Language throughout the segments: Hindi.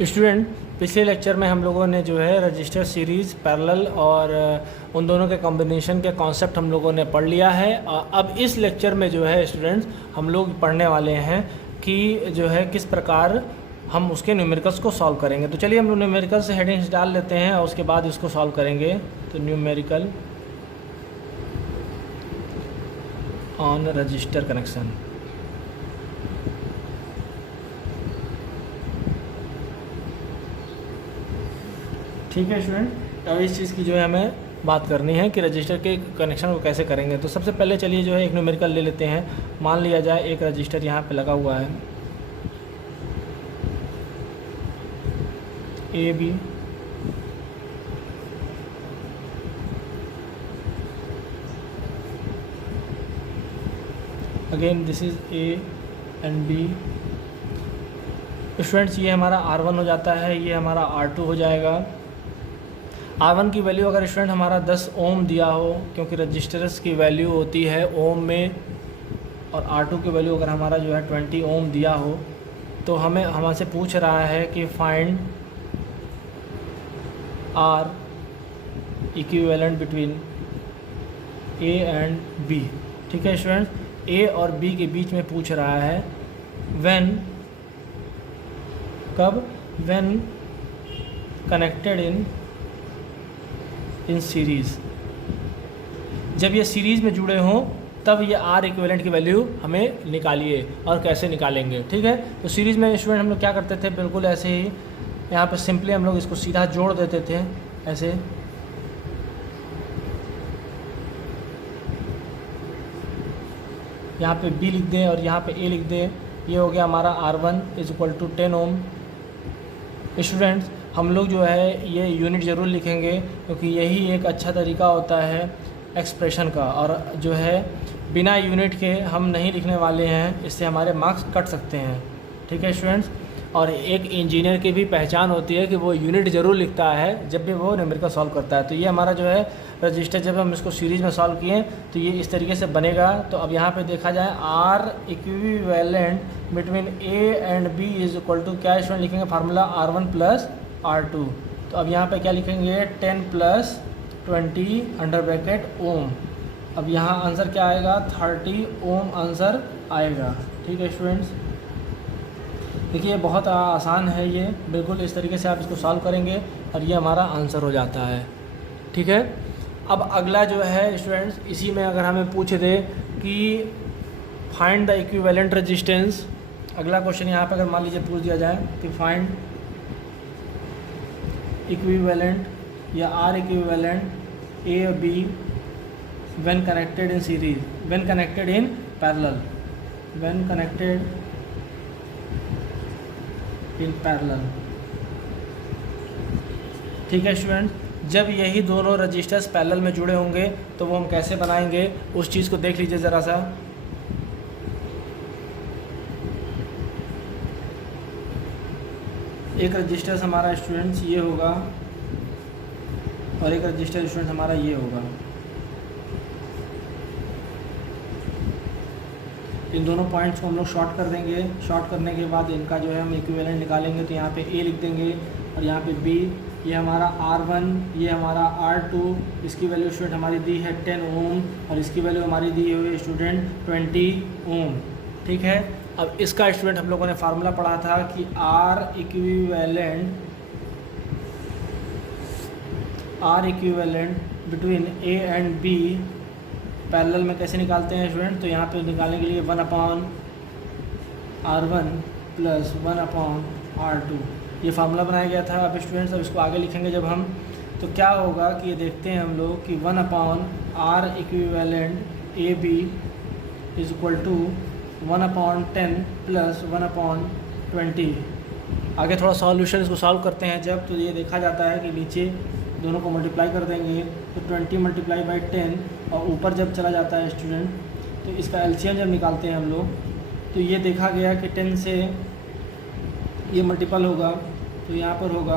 स्टूडेंट, पिछले लेक्चर में हम लोगों ने जो है रजिस्टर सीरीज़, पैरेलल और उन दोनों के कॉम्बिनेशन के कॉन्सेप्ट हम लोगों ने पढ़ लिया है। अब इस लेक्चर में जो है स्टूडेंट्स हम लोग पढ़ने वाले हैं कि जो है किस प्रकार हम उसके न्यूमेरिकल्स को सॉल्व करेंगे। तो चलिए हम लोग न्यूमेरिकल से हेडिंग्स डाल लेते हैं और उसके बाद इसको सॉल्व करेंगे। तो न्यूमेरिकल ऑन रजिस्टर कनेक्शन। ठीक है स्टूडेंट, अब इस चीज़ की जो है हमें बात करनी है कि रजिस्टर के कनेक्शन को कैसे करेंगे। तो सबसे पहले चलिए जो है एक न्यूमेरिकल ले लेते हैं। मान लिया जाए एक रजिस्टर यहाँ पे लगा हुआ है A B, again this is a and B. Students ये हमारा R1 हो जाता है, ये हमारा R2 हो जाएगा। R1 की वैल्यू अगर स्टूडेंट हमारा 10 ओम दिया हो, क्योंकि रजिस्टर्स की वैल्यू होती है ओम में, और R2 की वैल्यू अगर हमारा जो है 20 ओम दिया हो, तो हमें हमसे पूछ रहा है कि find R equivalent between A and B। ठीक है स्टूडेंट, A और B के बीच में पूछ रहा है व्हेन, कब, व्हेन कनेक्टेड इन सीरीज़। जब ये सीरीज़ में जुड़े हों तब ये R इक्विवेलेंट की वैल्यू हमें निकालिए। और कैसे निकालेंगे, ठीक है। तो सीरीज़ में स्टूडेंट हम लोग क्या करते थे, बिल्कुल ऐसे ही यहाँ पे सिंपली हम लोग इसको सीधा जोड़ देते थे ऐसे। यहाँ पे B लिख दें और यहाँ पे A लिख दें। ये हो गया हमारा R1 is equal to 10 ohm. Students हम लोग जो है ये यूनिट ज़रूर लिखेंगे, क्योंकि यही एक अच्छा तरीका होता है एक्सप्रेशन का। और जो है बिना यूनिट के हम नहीं लिखने वाले हैं, इससे हमारे मार्क्स कट सकते हैं। ठीक है स्टूडेंट्स, और एक इंजीनियर की भी पहचान होती है कि वो यूनिट ज़रूर लिखता है जब भी वो न्यूमेरिकल सॉल्व करता है। तो ये हमारा जो है रजिस्टर, जब हम इसको सीरीज़ में सॉल्व किए तो ये इस तरीके से बनेगा। तो अब यहाँ पे देखा जाए R equivalent between A and B is equal to क्या स्टूडेंट लिखेंगे, फार्मूला R1 प्लस R2। तो अब यहाँ पे क्या लिखेंगे, 10 प्लस 20 अंडर ब्रैकेट ओम। अब यहाँ आंसर क्या आएगा, 30 ओम आंसर आएगा। ठीक है स्टूडेंट्स, देखिए बहुत आसान है ये, बिल्कुल इस तरीके से आप इसको सॉल्व करेंगे और ये हमारा आंसर हो जाता है। ठीक है, अब अगला जो है स्टूडेंट्स, इसी में अगर हमें पूछ दे कि फाइंड द इक्विवेलेंट रेजिस्टेंस, अगला क्वेश्चन यहाँ पे अगर मान लीजिए पूछ दिया जाए कि फाइंड इक्विवेलेंट या R इक्विवेलेंट A और B when connected in series, when connected in parallel, when connected in parallel. ठीक है स्टूडेंट, जब यही दोनों रजिस्टर्स पैरेलल में जुड़े होंगे तो वो हम कैसे बनाएंगे, उस चीज़ को देख लीजिए ज़रा सा। एक रजिस्टर हमारा स्टूडेंट्स ये होगा और एक रजिस्टर स्टूडेंट हमारा ये होगा। इन दोनों पॉइंट्स को हम लोग शॉर्ट कर देंगे। शॉर्ट करने के बाद इनका जो है हम इक्विवेलेंट निकालेंगे। तो यहाँ पे A लिख देंगे और यहाँ पे B। ये हमारा R1, ये हमारा R2, इसकी वैल्यू स्टूडेंट हमारी दी है 10 ओम और इसकी वैल्यू हमारी दी हुई है स्टूडेंट 20 ओम। ठीक है, अब इसका स्टूडेंट हम लोगों ने फार्मूला पढ़ा था कि R equivalent between A and B parallel में कैसे निकालते हैं स्टूडेंट। तो यहाँ पे निकालने के लिए 1/R1 प्लस 1/R2 ये फार्मूला बनाया गया था। अब स्टूडेंट्स अब इसको आगे लिखेंगे जब हम, तो क्या होगा कि ये देखते हैं हम लोग कि 1/R equivalent AB is equal to 1/10 plus 1/20। आगे थोड़ा सॉल्यूशन इसको सॉल्व करते हैं जब, तो ये देखा जाता है कि नीचे दोनों को मल्टीप्लाई कर देंगे तो 20 मल्टीप्लाई बाई 10, और ऊपर जब चला जाता है स्टूडेंट तो इसका एलसीएम जब निकालते हैं हम लोग तो ये देखा गया कि 10 से ये मल्टीपल होगा तो यहाँ पर होगा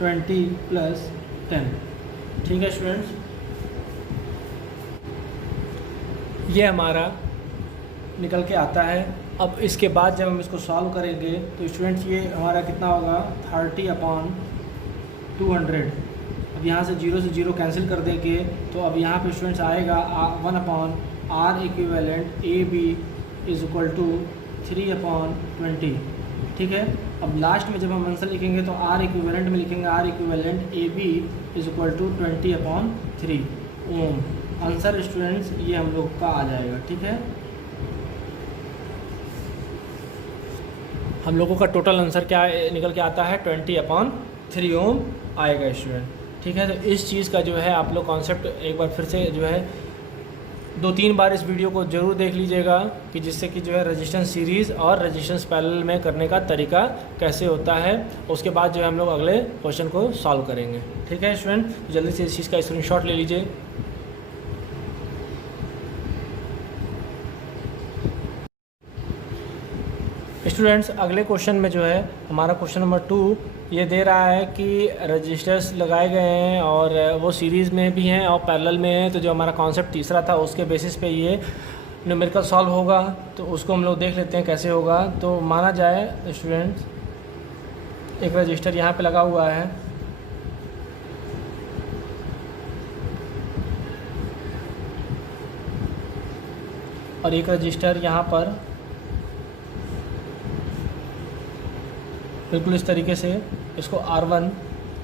20 प्लस 10। ठीक है स्टूडेंट्स, ये हमारा निकल के आता है अब इसके बाद जब हम इसको सॉल्व करेंगे तो स्टूडेंट्स ये हमारा कितना होगा 30/200। अब यहाँ से 0 से 0 कैंसिल कर देंगे तो अब यहाँ पे स्टूडेंट्स आएगा 1/r equivalent A B is equal to 3/20। ठीक है। अब लास्ट में जब हम आंसर लिखेंगे तो r इक्विवेलेंट में लिखेंगे r equivalent A B is equal to 20/3 ohm. Answer students ये हम लोग का आ जाएगा। ठीक है, हम लोगों का टोटल आंसर क्या निकल के आता है 20/3 ओम आएगा स्टूडेंट। ठीक है, तो इस चीज़ का जो है आप लोग कॉन्सेप्ट एक बार फिर से जो है 2-3 बार इस वीडियो को ज़रूर देख लीजिएगा कि जिससे कि जो है रेजिस्टेंस सीरीज़ और रेजिस्टेंस पैरेलल में करने का तरीका कैसे होता है। उसके बाद जो है हम लोग अगले क्वेश्चन को सॉल्व करेंगे। ठीक है स्टूडेंट, तो जल्दी से इस चीज़ का स्क्रीनशॉट ले लीजिए। स्टूडेंट्स अगले क्वेश्चन में जो है हमारा क्वेश्चन नंबर 2 ये दे रहा है कि रजिस्टर्स लगाए गए हैं और वो सीरीज़ में भी हैं और पैरेलल में हैं। तो जो हमारा कॉन्सेप्ट तीसरा था उसके बेसिस पे ये न्यूमेरिकल सॉल्व होगा, तो उसको हम लोग देख लेते हैं कैसे होगा। तो माना जाए स्टूडेंट्स एक रजिस्टर यहाँ पे लगा हुआ है और एक रजिस्टर यहाँ पर बिल्कुल इस तरीके से इसको R1,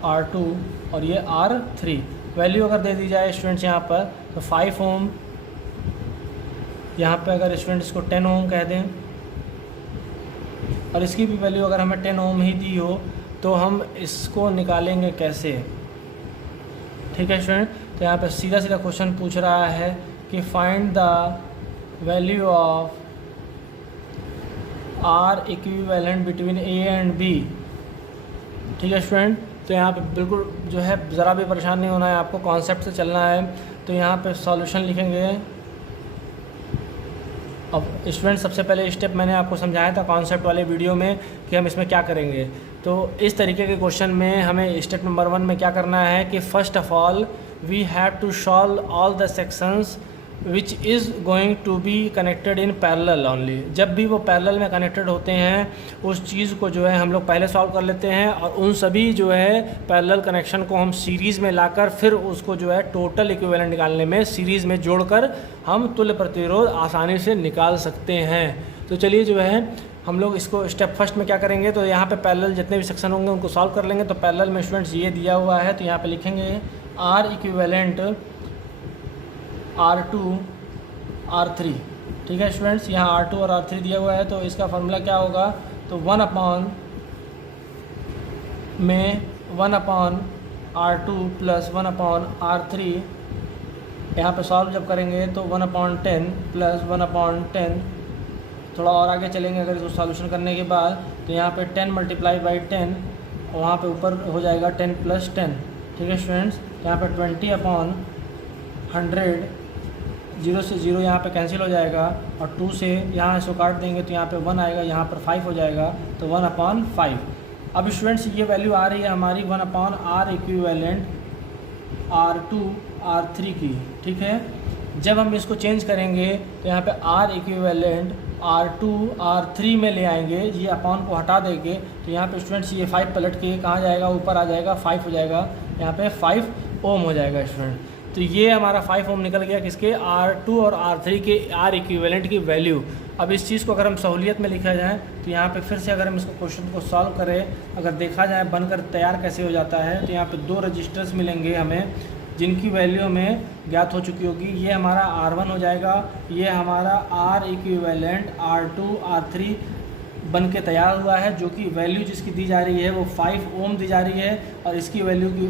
R2 और ये R3 वैल्यू अगर दे दी जाए स्टूडेंट्स यहाँ पर तो 5 ओम, यहाँ पे अगर स्टूडेंट्स को 10 ओम कह दें और इसकी भी वैल्यू अगर हमें 10 ओम ही दी हो तो हम इसको निकालेंगे कैसे। ठीक है स्टूडेंट, तो यहाँ पे सीधा सीधा क्वेश्चन पूछ रहा है कि find the value of R equivalent between A and B. ठीक है स्टूडेंट, तो यहाँ पे बिल्कुल जो है ज़रा भी परेशान नहीं होना है, आपको कॉन्सेप्ट से चलना है। तो यहाँ पे सॉल्यूशन लिखेंगे। अब स्टूडेंट सबसे पहले स्टेप मैंने आपको समझाया था कॉन्सेप्ट वाले वीडियो में कि हम इसमें क्या करेंगे। तो इस तरीके के क्वेश्चन में हमें स्टेप नंबर 1 में क्या करना है कि first of all we have to solve all the sections which is going to be connected in parallel only. जब भी वो पैरेलल में कनेक्टेड होते हैं उस चीज़ को जो है हम लोग पहले सॉल्व कर लेते हैं और उन सभी जो है पैरेलल कनेक्शन को हम सीरीज़ में लाकर फिर उसको जो है टोटल इक्विवेलेंट निकालने में सीरीज़ में जोड़कर हम तुल्य प्रतिरोध आसानी से निकाल सकते हैं। तो चलिए जो है हम लोग इसको स्टेप फर्स्ट में क्या करेंगे, तो यहाँ पे पैरेलल जितने भी सेक्शन होंगे उनको सॉल्व कर लेंगे। तो पैरेलल में स्टूडेंट्स ये दिया हुआ है, तो यहाँ पे लिखेंगे आर इक्विवेलेंट R2 R3। ठीक है स्टूडेंट्स, यहाँ R2 और R3 दिया हुआ है तो इसका फार्मूला क्या होगा, तो 1/में 1/R2 प्लस 1/R3। यहाँ पे सॉल्व जब करेंगे तो 1/10 प्लस 1/10। थोड़ा और आगे चलेंगे अगर इसको सॉल्यूशन करने के बाद तो यहाँ पे 10 × 10 और वहाँ पे ऊपर हो जाएगा 10 + 10। ठीक है स्टूडेंट्स, यहाँ पे 20/100, 0 से 0 यहाँ पे कैंसिल हो जाएगा और 2 से यहाँ इसको काट देंगे तो यहाँ पे 1 आएगा, यहाँ पर 5 हो जाएगा तो 1/5। अब स्टूडेंट्स ये वैल्यू आ रही है हमारी 1/R इक्विवेलेंट R2 R3 की। ठीक है, जब हम इसको चेंज करेंगे तो यहाँ पे R इक्विवेलेंट R2 R3 में ले आएंगे, ये अपॉन को हटा देंगे तो यहाँ पे स्टूडेंट्स ये 5 पलट के कहाँ जाएगा, ऊपर आ जाएगा, 5 हो जाएगा, यहाँ पे 5 ओम हो जाएगा स्टूडेंट। तो ये हमारा 5 ओम निकल गया किसके, R2 और R3 के R इक्विवेलेंट की वैल्यू। अब इस चीज़ को अगर हम सहूलियत में लिखा जाए तो यहाँ पे फिर से अगर हम इसको क्वेश्चन को सॉल्व करें, अगर देखा जाए बनकर तैयार कैसे हो जाता है, तो यहाँ पे 2 रजिस्टर्स मिलेंगे हमें जिनकी वैल्यू हमें ज्ञात हो चुकी होगी। ये हमारा R1 हो जाएगा, ये हमारा R इक्विवेलेंट R2 R3 बन के तैयार हुआ है, जो कि वैल्यू जिसकी दी जा रही है वो 5 ओम दी जा रही है और इसकी वैल्यू की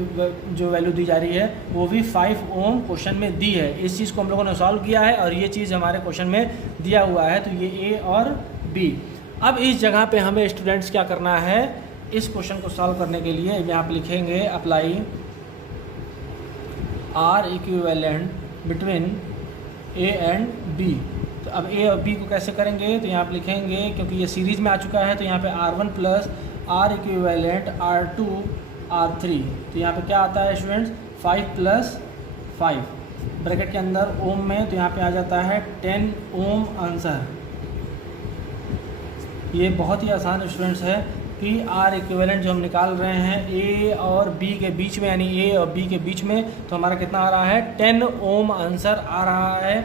जो वैल्यू दी जा रही है वो भी 5 ओम क्वेश्चन में दी है। इस चीज़ को हम लोगों ने सॉल्व किया है और ये चीज़ हमारे क्वेश्चन में दिया हुआ है, तो ये ए और बी। अब इस जगह पे हमें स्टूडेंट्स क्या करना है, इस क्वेश्चन को सॉल्व करने के लिए यहाँ पर लिखेंगे apply R equivalent between A and B. तो अब ए और बी को कैसे करेंगे, तो यहाँ पे लिखेंगे क्योंकि ये सीरीज़ में आ चुका है तो यहाँ पे R1 plus R equivalent R2 R3। तो यहाँ पे क्या आता है स्टूडेंट्स, 5 + 5 ब्रैकेट के अंदर ओम में, तो यहाँ पे आ जाता है 10 ओम आंसर। ये बहुत ही आसान स्टूडेंट्स है कि आर इक्विवेलेंट जो हम निकाल रहे हैं ए और बी के बीच में, यानी ए और बी के बीच में, तो हमारा कितना आ रहा है 10 ओम आंसर आ रहा है।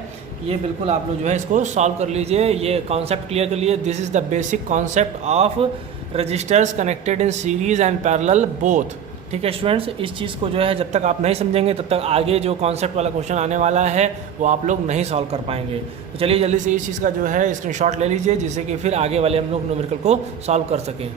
ये बिल्कुल आप लोग जो है इसको सॉल्व कर लीजिए, ये कॉन्सेप्ट क्लियर कर लीजिए। This is the basic concept of registers connected in series and parallel both. ठीक है स्टूडेंट्स, इस चीज़ को जो है जब तक आप नहीं समझेंगे तब तक आगे जो कॉन्सेप्ट वाला क्वेश्चन आने वाला है वो आप लोग नहीं सॉल्व कर पाएंगे। तो चलिए जल्दी से इस चीज़ का जो है स्क्रीनशॉट ले लीजिए, जिससे कि फिर आगे वाले हम लोग न्यूमेरिकल को सॉल्व कर सकें।